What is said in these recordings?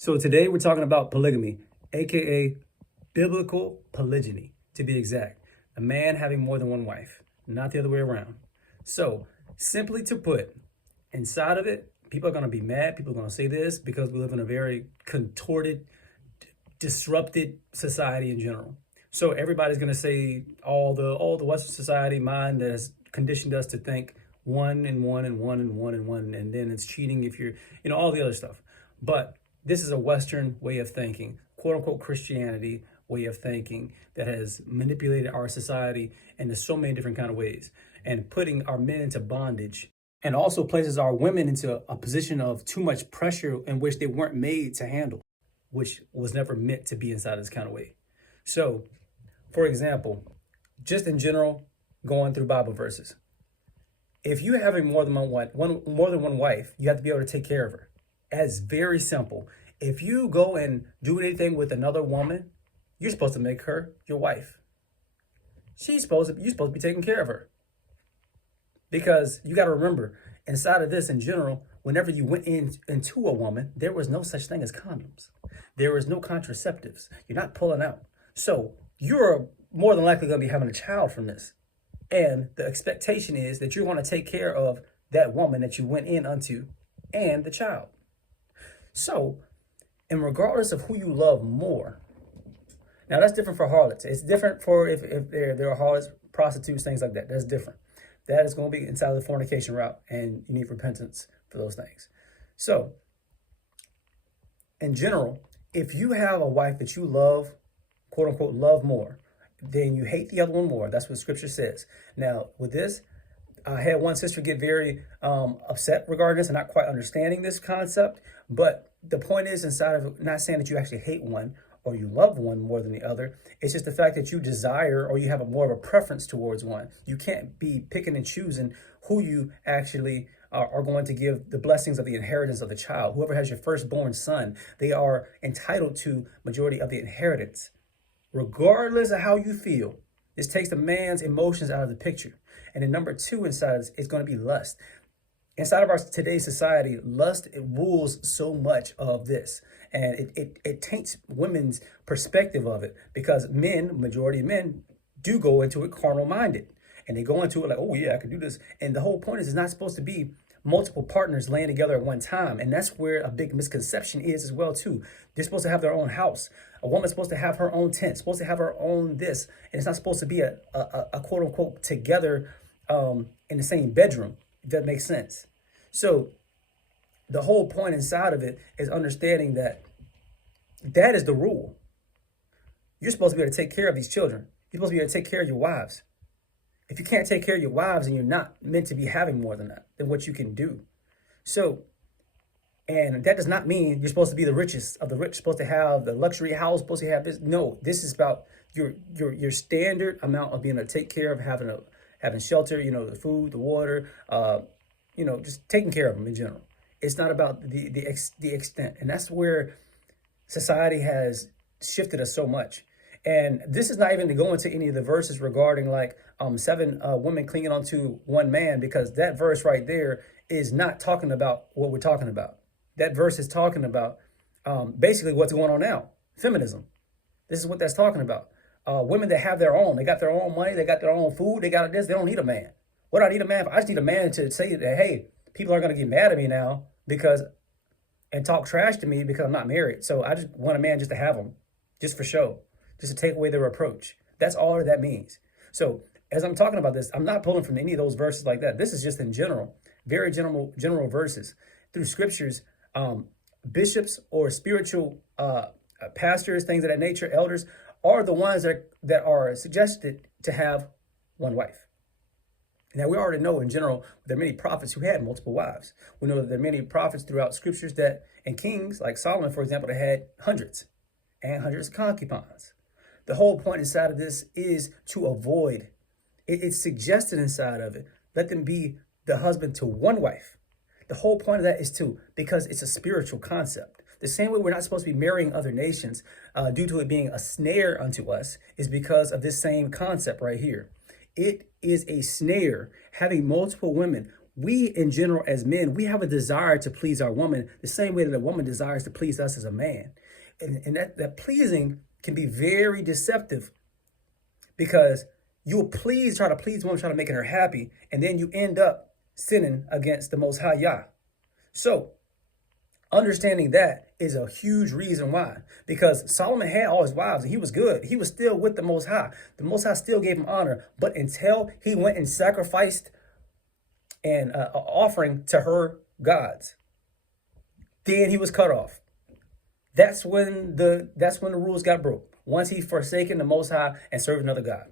So today we're talking about polygamy, aka biblical polygyny, to be exact. A man having more than one wife, not the other way around. So simply to put, inside of it, people are going to be mad. People are going to say this because we live in a very contorted, disrupted society in general. So everybody's going to say all the Western society mind that has conditioned us to think one and one and one and one and one, and then it's cheating if you're, all the other stuff. But this is a Western way of thinking, quote unquote Christianity way of thinking that has manipulated our society in so many different kind of ways and putting our men into bondage, and also places our women into a position of too much pressure in which they weren't made to handle, which was never meant to be inside this kind of way. So, for example, just in general, going through Bible verses, if you're having more than one wife, you have to be able to take care of her. As very simple. If you go and do anything with another woman, you're supposed to make her your wife. You're supposed to be taking care of her. Because you got to remember, inside of this in general, whenever you went into a woman, there was no such thing as condoms. There was no contraceptives. You're not pulling out. So you're more than likely going to be having a child from this. And the expectation is that you're going to take care of that woman that you went in unto and the child. So, and regardless of who you love more, now that's different for harlots. It's different for if there are harlots, prostitutes, things like that. That's different. That is going to be inside of the fornication route, and you need repentance for those things. So, in general, if you have a wife that you love, quote unquote, love more, then you hate the other one more. That's what scripture says. Now, with this, I had one sister get very upset regarding this and not quite understanding this concept. But the point is, inside of it, not saying that you actually hate one or you love one more than the other. It's just the fact that you desire or you have more of a preference towards one. You can't be picking and choosing who you actually are going to give the blessings of the inheritance of the child. Whoever has your firstborn son, they are entitled to majority of the inheritance. Regardless of how you feel, this takes the man's emotions out of the picture. And then number two inside is going to be lust. Inside of our today's society, lust, it rules so much of this. And it taints women's perspective of it, because men, majority of men, do go into it carnal minded. And they go into it like, oh yeah, I can do this. And the whole point is it's not supposed to be multiple partners laying together at one time. And that's where a big misconception is as well too. They're supposed to have their own house. A woman's supposed to have her own tent, supposed to have her own this. And it's not supposed to be a quote unquote together in the same bedroom, if that makes sense. So the whole point inside of it is understanding that that is the rule. You're supposed to be able to take care of these children. You're supposed to be able to take care of your wives. If you can't take care of your wives and you're not meant to be having more than that, then what you can do. So, and that does not mean you're supposed to be the richest of the rich, supposed to have the luxury house, supposed to have this. No, this is about your standard amount of being able to take care of having shelter, the food, the water, just taking care of them in general. It's not about the extent. And that's where society has shifted us so much. And this is not even to go into any of the verses regarding like 7 women clinging onto one man, because that verse right there is not talking about what we're talking about. That verse is talking about basically what's going on now, feminism. This is what that's talking about. Women that have their own, they got their own money, they got their own food, they got this, they don't need a man. What do I need a man for? I just need a man to say that, hey, people are going to get mad at me now and talk trash to me because I'm not married. So I just want a man just to have them, just for show, just to take away their reproach. That's all that means. So as I'm talking about this, I'm not pulling from any of those verses like that. This is just in general, very general verses. Through scriptures, bishops or spiritual pastors, things of that nature, elders, are the ones that are suggested to have one wife. Now, we already know in general, there are many prophets who had multiple wives. We know that there are many prophets throughout scriptures and kings, like Solomon, for example, that had hundreds and hundreds of concubines. The whole point inside of this is to avoid, it's suggested inside of it, let them be the husband to one wife. The whole point of that is because it's a spiritual concept. The same way we're not supposed to be marrying other nations due to it being a snare unto us is because of this same concept right here. It is a snare having multiple women we in general as men, we have a desire to please our woman the same way that a woman desires to please us as a man. And that pleasing can be very deceptive, because you'll try to please woman, try to make her happy, and then you end up sinning against the Most High Yah. So understanding that is a huge reason why, because Solomon had all his wives and he was good. He was still with the Most High. The Most High still gave him honor, but until he went and sacrificed an offering to her gods, then he was cut off. That's when the rules got broke. Once he forsaken the Most High and served another god,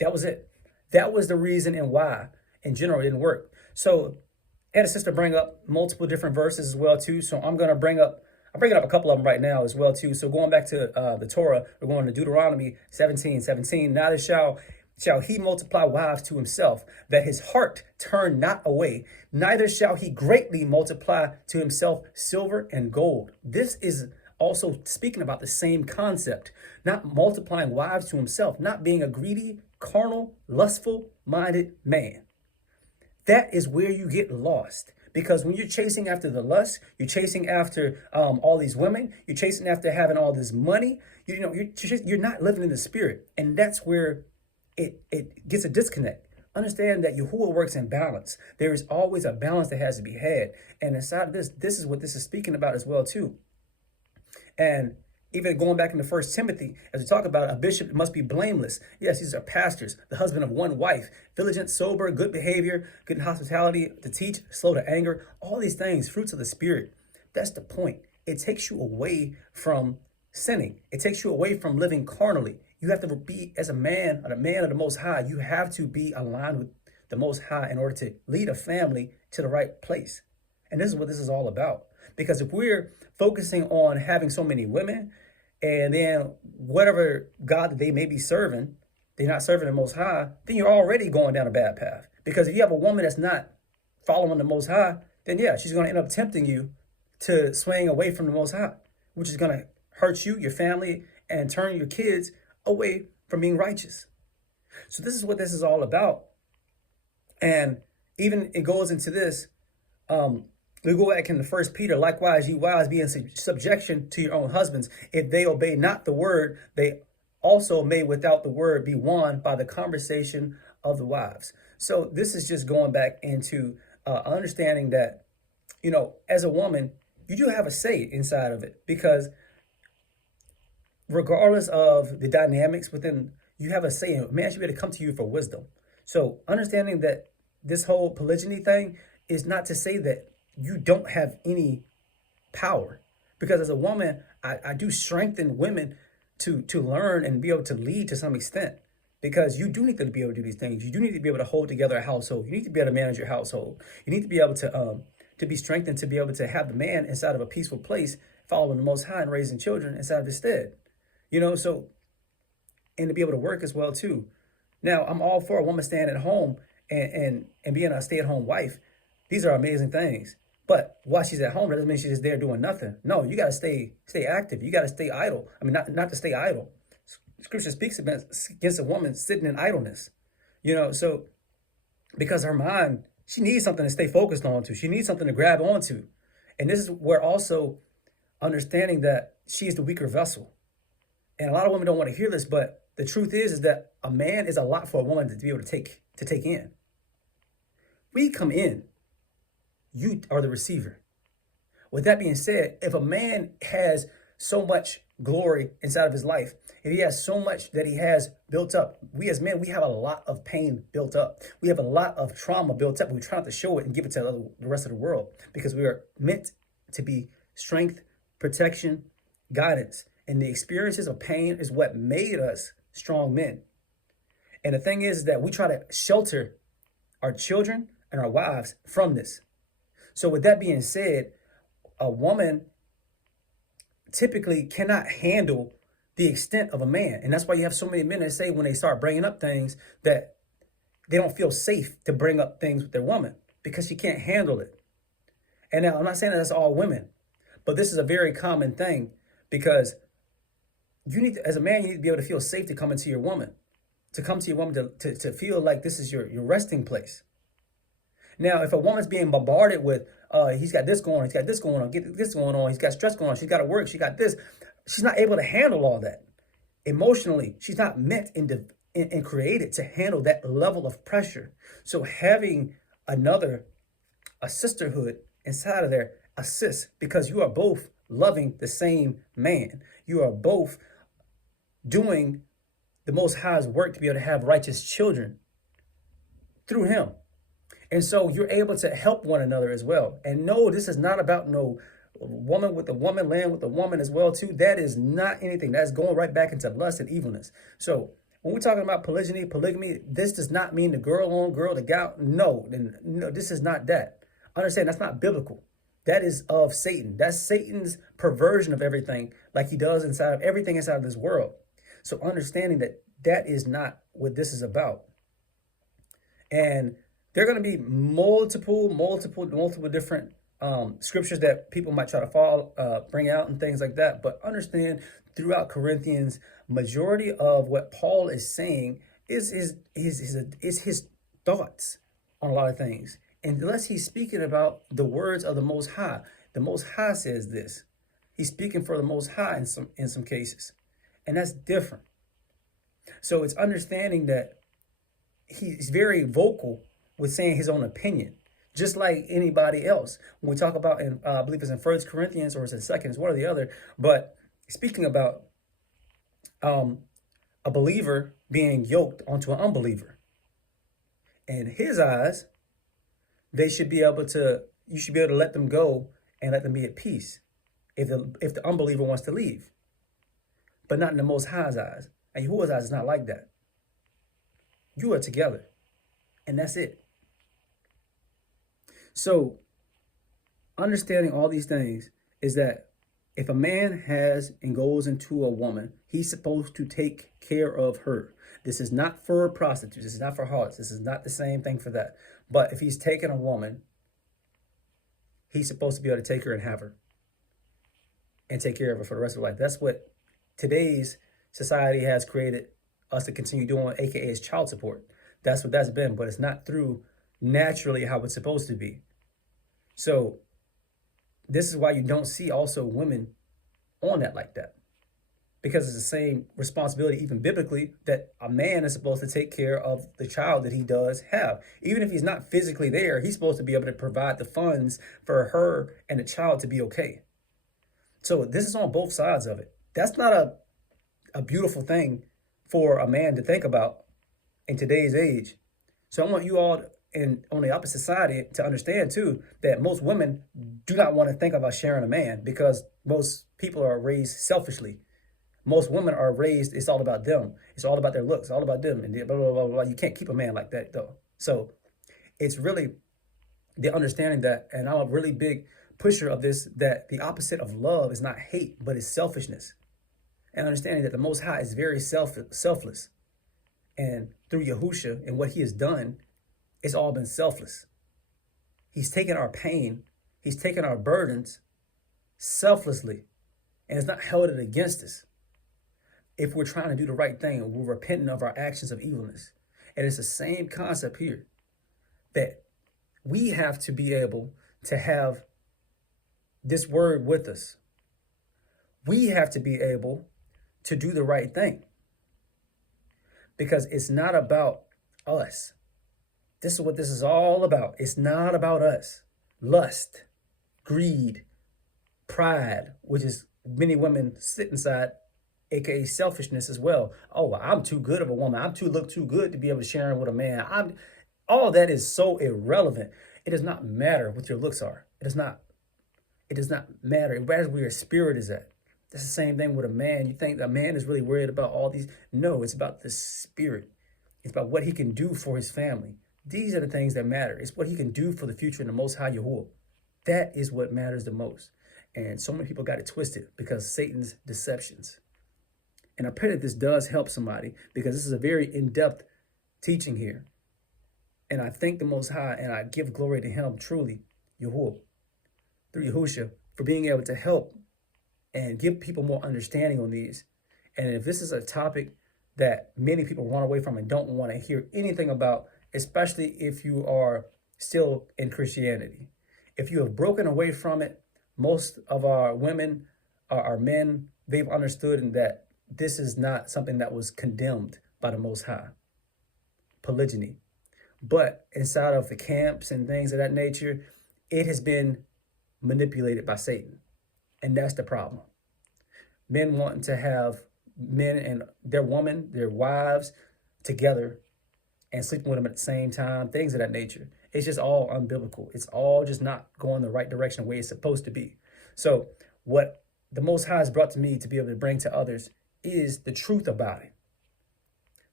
that was it. That was the reason and why, in general, it didn't work. So I had a sister bring up multiple different verses as well too. So I'm bringing up a couple of them right now as well too. So going back to the Torah, we're going to Deuteronomy 17:17. Neither shall he multiply wives to himself, that his heart turn not away. Neither shall he greatly multiply to himself silver and gold. This is also speaking about the same concept, not multiplying wives to himself, not being a greedy, carnal, lustful minded man. That is where you get lost, because when you're chasing after the lust, you're chasing after all these women, you're chasing after having all this money, you're not living in the spirit. And that's where it gets a disconnect. Understand that Yahuah works in balance. There is always a balance that has to be had. And inside of this is what this is speaking about as well too. And even going back into 1 Timothy, as we talk about, a bishop must be blameless. Yes, these are pastors, the husband of one wife, vigilant, sober, good behavior, good in hospitality, to teach, slow to anger, all these things, fruits of the spirit. That's the point. It takes you away from sinning. It takes you away from living carnally. You have to be, as a man of the Most High, you have to be aligned with the Most High in order to lead a family to the right place. And this is what this is all about. Because if we're focusing on having so many women, and then whatever God that they may be serving, they're not serving the Most High, then you're already going down a bad path. Because if you have a woman that's not following the Most High, then yeah, she's going to end up tempting you to swaying away from the Most High, which is going to hurt you, your family, and turn your kids away from being righteous. So this is what this is all about. And even it goes into this, we go back in the 1 Peter, likewise, you wives, be in subjection to your own husbands. If they obey not the word, they also may without the word be won by the conversation of the wives. So this is just going back into understanding that, as a woman, you do have a say inside of it, because regardless of the dynamics within, you have a say. A man should be able to come to you for wisdom. So understanding that this whole polygyny thing is not to say that you don't have any power, because as a woman, I do strengthen women to learn and be able to lead to some extent, because you do need to be able to do these things. You do need to be able to hold together a household. You need to be able to manage your household. You need to be able to be strengthened to be able to have the man inside of a peaceful place, following the Most High and raising children inside of his stead. So, and to be able to work as well too. Now, I'm all for a woman staying at home and being a stay-at-home wife. These are amazing things. But while she's at home, that doesn't mean she's just there doing nothing. No, you got to stay active. You got to stay idle. I mean, not to stay idle. Scripture speaks against a woman sitting in idleness. So because her mind, she needs something to stay focused on to. She needs something to grab onto. And this is where also understanding that she is the weaker vessel. And a lot of women don't want to hear this, but the truth is that a man is a lot for a woman to be able to take in. We come in. You are the receiver. With that being said, if a man has so much glory inside of his life, if he has so much that he has built up, we as men, we have a lot of pain built up. We have a lot of trauma built up. We try not to show it and give it to the rest of the world, because we are meant to be strength, protection, guidance. And the experiences of pain is what made us strong men. And the thing is that we try to shelter our children and our wives from this. So with that being said, a woman typically cannot handle the extent of a man. And that's why you have so many men that say when they start bringing up things that they don't feel safe to bring up things with their woman, because she can't handle it. And now I'm not saying that that's all women, but this is a very common thing, because you need to, as a man, you need to be able to feel safe to come into your woman, to feel like this is your resting place. Now, if a woman's being bombarded with, he's got this going on, he's got this going on, get this going on, he's got stress going on, she's got to work, she got this, she's not able to handle all that. Emotionally, she's not meant and created to handle that level of pressure. So having a sisterhood inside of there assists, because you are both loving the same man. You are both doing the Most High's work to be able to have righteous children through him. And so you're able to help one another as well. And no, this is not about no woman with a woman, land with a woman as well too. That is not anything. That's going right back into lust and evilness. So when we're talking about polygyny, polygamy, this does not mean the girl on girl, the guy. No, this is not that. Understand, that's not biblical. That is of Satan. That's Satan's perversion of everything, like he does inside of everything inside of this world. So understanding that that is not what this is about. And there are going to be multiple different scriptures that people might try to bring out and things like that. But understand, throughout Corinthians, majority of what Paul is saying is his thoughts on a lot of things. And unless he's speaking about the words of the Most High says this. He's speaking for the Most High in some cases. And that's different. So it's understanding that he's very vocal with saying his own opinion, just like anybody else. When we talk about, I believe it's in 1 Corinthians or it's in 2nd, it's one or the other, but speaking about a believer being yoked onto an unbeliever. In his eyes, you should be able to let them go and let them be at peace if the unbeliever wants to leave. But not in the Most High's eyes. And Yahuah's eyes is not like that. You are together. And that's it. So understanding all these things is that if a man has and goes into a woman, he's supposed to take care of her. This is not for prostitutes. This is not for harlots. This is not the same thing for that. But if he's taking a woman, he's supposed to be able to take her and have her and take care of her for the rest of her life. That's what today's society has created us to continue doing, aka is child support. That's what that's been, but it's not through naturally how it's supposed to be. So this is why you don't see also women on that like that, because it's the same responsibility, even biblically, that a man is supposed to take care of the child that he does have. Even if he's not physically there, he's supposed to be able to provide the funds for her and the child to be okay. So this is on both sides of it. That's not a beautiful thing for a man to think about in today's age. So I want you all on the opposite side to understand too that most women do not want to think about sharing a man, because most people are raised selfishly. Most women are raised, it's all about them. It's all about their looks, all about them, and blah, blah, blah, blah. You can't keep a man like that though. So it's really the understanding that, and I'm a really big pusher of this, that the opposite of love is not hate, but it's selfishness. And understanding that the Most High is very selfless. And through Yahushua and what he has done, it's all been selfless. He's taken our pain, he's taken our burdens selflessly, and it's not held it against us if we're trying to do the right thing and we're repenting of our actions of evilness. And it's the same concept here, that we have to be able to have this word with us. We have to be able to do the right thing, because it's not about us. This is what this is all about. It's not about us. Lust, greed, pride, which is many women sit inside, aka selfishness as well. Oh, I'm too good of a woman. Look too good to be able to share with a man. All that is so irrelevant. It does not matter what your looks are. It does not matter. It matters where your spirit is at. That's the same thing with a man. You think a man is really worried about all these? No, it's about the spirit. It's about what he can do for his family. These are the things that matter. It's what he can do for the future in the Most High Yahuah. That is what matters the most. And so many people got it twisted because of Satan's deceptions. And I pray that this does help somebody, because this is a very in-depth teaching here. And I thank the Most High and I give glory to him, truly, Yahuah, through Yahushua, for being able to help and give people more understanding on these. And if this is a topic that many people run away from and don't want to hear anything about, especially if you are still in Christianity. If you have broken away from it, most of our women, our men, they've understood that this is not something that was condemned by the Most High, polygyny. But inside of the camps and things of that nature, it has been manipulated by Satan. And that's the problem. Men wanting to have men and their woman, their wives together and sleeping with them at the same time, things of that nature. It's just all unbiblical. It's all just not going the right direction the way it's supposed to be. So what the Most High has brought to me to be able to bring to others is the truth about it.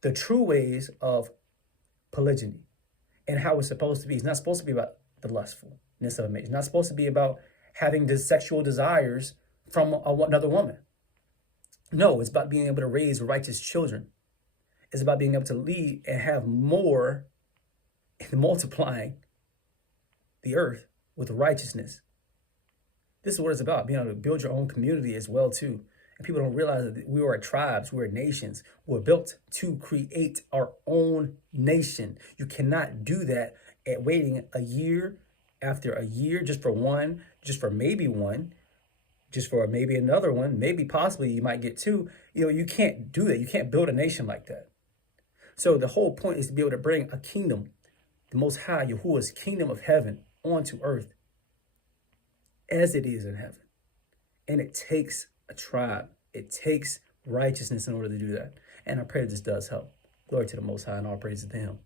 The true ways of polygyny and how it's supposed to be. It's not supposed to be about the lustfulness of a mate. It's not supposed to be about having the sexual desires from another woman. No, it's about being able to raise righteous children. It's about being able to lead and have more and multiplying the earth with righteousness. This is what it's about, being able to build your own community as well, too. And people don't realize that we are tribes, we're nations. We're built to create our own nation. You cannot do that at waiting a year after a year just for one, just for maybe one, just for maybe another one, maybe possibly you might get two. You can't do that. You can't build a nation like that. So the whole point is to be able to bring a kingdom, the Most High, Yahuah's kingdom of heaven onto earth as it is in heaven. And it takes a tribe. It takes righteousness in order to do that. And I pray that this does help. Glory to the Most High and all praises to Him.